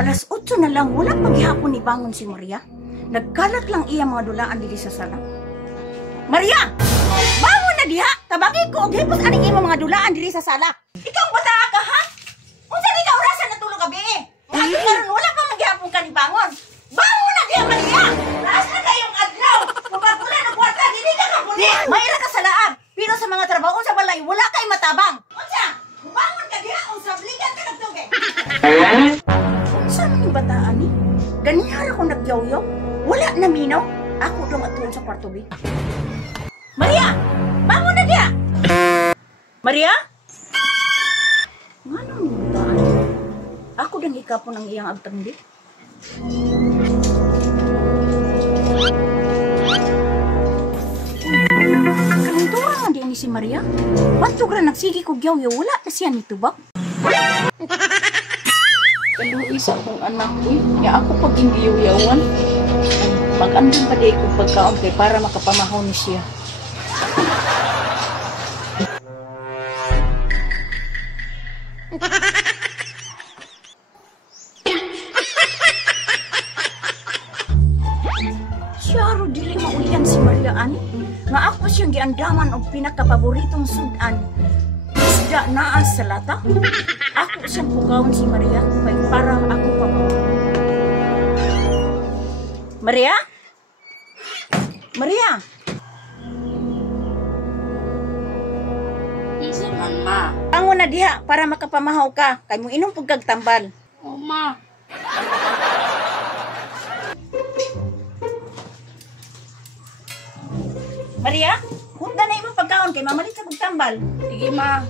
Alas 8 na lang, wala paghihapon ni bangon si Maria. Nagkalat lang iya mga dulaan dili sa sala. Maria! Bangon na diha! Tabagi ko og hipos aning imo mga dulaan dili sa sala. Ikaw bata ka ha? Unsa ni ka orasan natulog gabi? Agi karon wala pa maghihapon ka ni bangon. Bangon na diha Maria! Laas na kayong adlaw. Mabagulan og kwarta dili ka kapuni. Mayra ka sa laab, pero sa mga trabaho sa balay wala kay matabang. Unsa? Bangon ka diha unsa bligan ka nagtuge. Unsa man yung bataan ni? Ganihara ko nagyaw-yaw. Wala na minaw. Ako dong atuon sa kwarto bi. Maria! Bangon na diya! Maria? Nga nang nilutaan? Ako dang ikapon ang iyang agtangdi. Kalintura nga di ni si Maria. Pantog ra nagsigi ko gyaw-yaw. Wala na siya nito ba? Kaluis akong anak ko. Ya ako pag indiyaw-yawan. Mag-andun pa di kong pagkaon kay para makapamahaw ni siya. Siyaro dili maulian si Mariaan. Nga ako siyang giandaman og pinakapaboritong sudan. Isda naa sa lata. Ako siyang pugawon si Maria kay para ako pamahaw. Maria? Maria? Isa man, ma. Bangon na diha para makapamahaw ka. Kay mo inom pug kag tambal. O, ma. Maria? Hunda na imong pagkaon kay mamalit sa kog tambal. Sige, ma.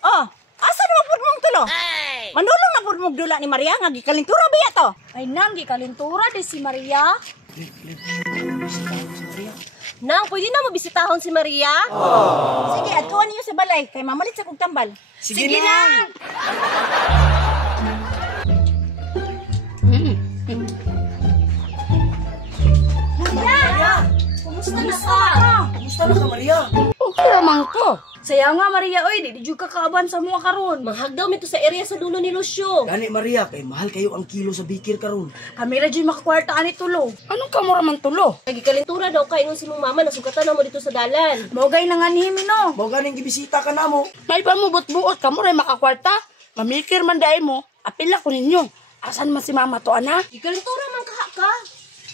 Oh, asa na mapud mong tulo? Manulong na pud mong dula ni Maria nga gikalintura biya to. Ay nang, gikalintura di si Maria. Nang, pwede na mo bisitahon si Maria? Sige, atuan niyo sa balay kay mamalit sa kog tambal. Sige, na. Maria! Kumusta na ka? Kumusta na ka, Maria? Okay naman ko. Saya nga Maria, oy, di jud ka kaaban sa mga karon. Manghagdaw mi to sa area sa dulo ni Lucio. Gani, Maria, kay mahal kayo ang kilo sa bikir karon. Kami ra jud makakwarta ani tulo. Anong kamura man tulo? Kay gikalintura daw kay ingon si mong mama nasugatan na mo dito sa dalan. Mawgay na nga ni Himino. Mao ganing gibisita ka namo. May pamubot-buot kamo ray makakwarta. Mamikir man dai mo. Apila ko ninyo. Asan man si mama to, ana? Gikalintura man kaha ka.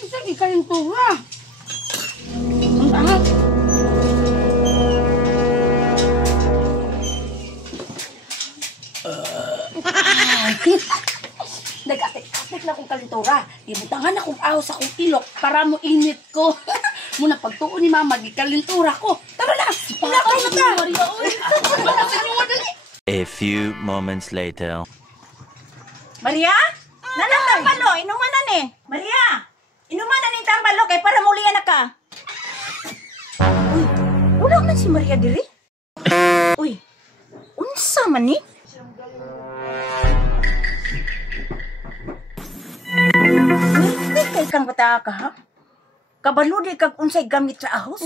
Sige, kalintura. Ang tahat. Nag-atik-atik na akong kalintura. Ibutangan akong ahos sa akong ilok para mo init ko. Muna pagtuon ni mama, gikalintura ko. Tara na! Pinakaw na ta! Maria, oy. A few moments later. Maria? Nanang tambalo, inuman na ni. Maria! Inuman na ning tambalo kay para mulian na ka. Uy, wala man si Maria diri. Uy, unsa man ni? Kay kang bata ka ha? Kabalo di kag unsay gamit sa ahos?